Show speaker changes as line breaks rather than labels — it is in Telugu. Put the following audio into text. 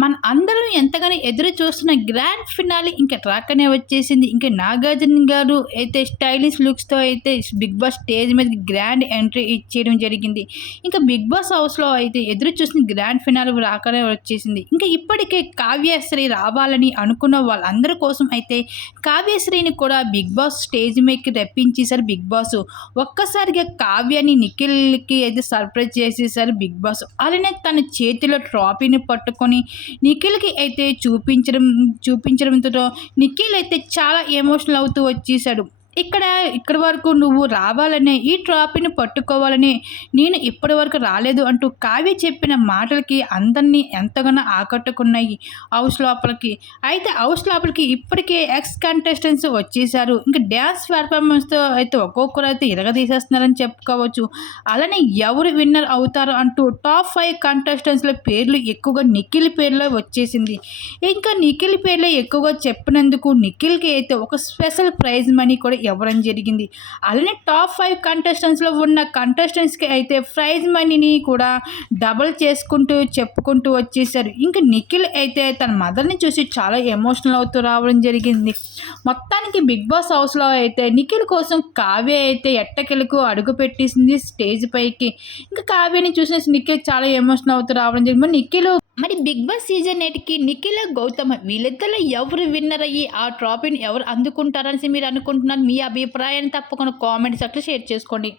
మన అందరం ఎంతగానో ఎదురు చూస్తున్న గ్రాండ్ ఫినాలి ఇంకా రాకనే వచ్చేసింది. ఇంకా నాగార్జున గారు అయితే స్టైలిష్ లుక్స్తో అయితే బిగ్ బాస్ స్టేజ్ మీద గ్రాండ్ ఎంట్రీ ఇచ్చేయడం జరిగింది. ఇంకా బిగ్ బాస్ హౌస్లో అయితే ఎదురు చూసిన గ్రాండ్ ఫినాలి రాకనే వచ్చేసింది. ఇంకా ఇప్పటికే కావ్యశ్రీ రావాలని అనుకున్న వాళ్ళందరి కోసం అయితే కావ్యశ్రీని కూడా బిగ్ బాస్ స్టేజ్ మీదకి రప్పించేశారు బిగ్ బాస్. ఒక్కసారిగా కావ్యని నిఖిల్కి అయితే సర్ప్రైజ్ చేసేసారు బిగ్ బాస్. అలానే తన చేతిలో ట్రాఫీని పట్టుకొని నిఖిల్కి అయితే చూపించడం చూపించడంతో నిఖిల్ అయితే చాలా ఎమోషనల్ అవుతూ వచ్చేసాడు. ఇక్కడ ఇక్కడి వరకు నువ్వు రావాలనే ఈ ట్రాఫీని పట్టుకోవాలని నేను ఇప్పటి వరకు రాలేదు అంటూ కావ్య చెప్పిన మాటలకి అందరినీ ఎంతగానో ఆకట్టుకున్నాయి హౌస్ లోపలికి. అయితే హౌస్ లోపలికి ఇప్పటికే ఎక్స్ కంటెస్టెంట్స్ వచ్చేసారు ఇంకా డ్యాన్స్ పెర్ఫార్మెన్స్తో అయితే ఒక్కొక్కరు అయితే ఇరగదీసేస్తున్నారని చెప్పుకోవచ్చు. అలానే ఎవరు విన్నర్ అవుతారు అంటూ టాప్ ఫైవ్ కంటెస్టెంట్స్ల పేర్లు ఎక్కువగా నిఖిల్ పేర్లో వచ్చేసింది. ఇంకా నిఖిల్ పేర్లో ఎక్కువగా చెప్పినందుకు నిఖిల్కి అయితే ఒక స్పెషల్ ప్రైజ్ మనీ కూడా ఇవ్వడం జరిగింది. అలానే టాప్ ఫైవ్ కంటెస్టెంట్స్లో ఉన్న కంటెస్టెంట్స్కి అయితే ప్రైజ్ మనీని కూడా డబుల్ చేసుకుంటూ చెప్పుకుంటూ వచ్చేసారు. ఇంకా నిఖిల్ అయితే తన మదర్ని చూసి చాలా ఎమోషనల్ అవుతూ రావడం జరిగింది. మొత్తానికి బిగ్ బాస్ హౌస్లో అయితే నిఖిల్ కోసం కావ్య అయితే ఎట్టకెలకు అడుగు పెట్టేసింది స్టేజ్ పైకి. ఇంకా కావ్యని చూసిన నిఖిల్ చాలా ఎమోషనల్ అవుతూ రావడం జరిగింది. మరి నిఖిల్ మరి బిగ్ బాస్ సీజన్ ఎయిట్కి నిఖిల గౌతమ్ వీళ్ళిద్దరిలో ఎవరు విన్నర్ అయ్యి ఆ ట్రాఫీని ఎవరు అందుకుంటారని మీరు అనుకుంటున్నారు? మీ అభిప్రాయాన్ని తప్పకుండా కామెంట్ సెక్షన్ షేర్ చేసుకోండి.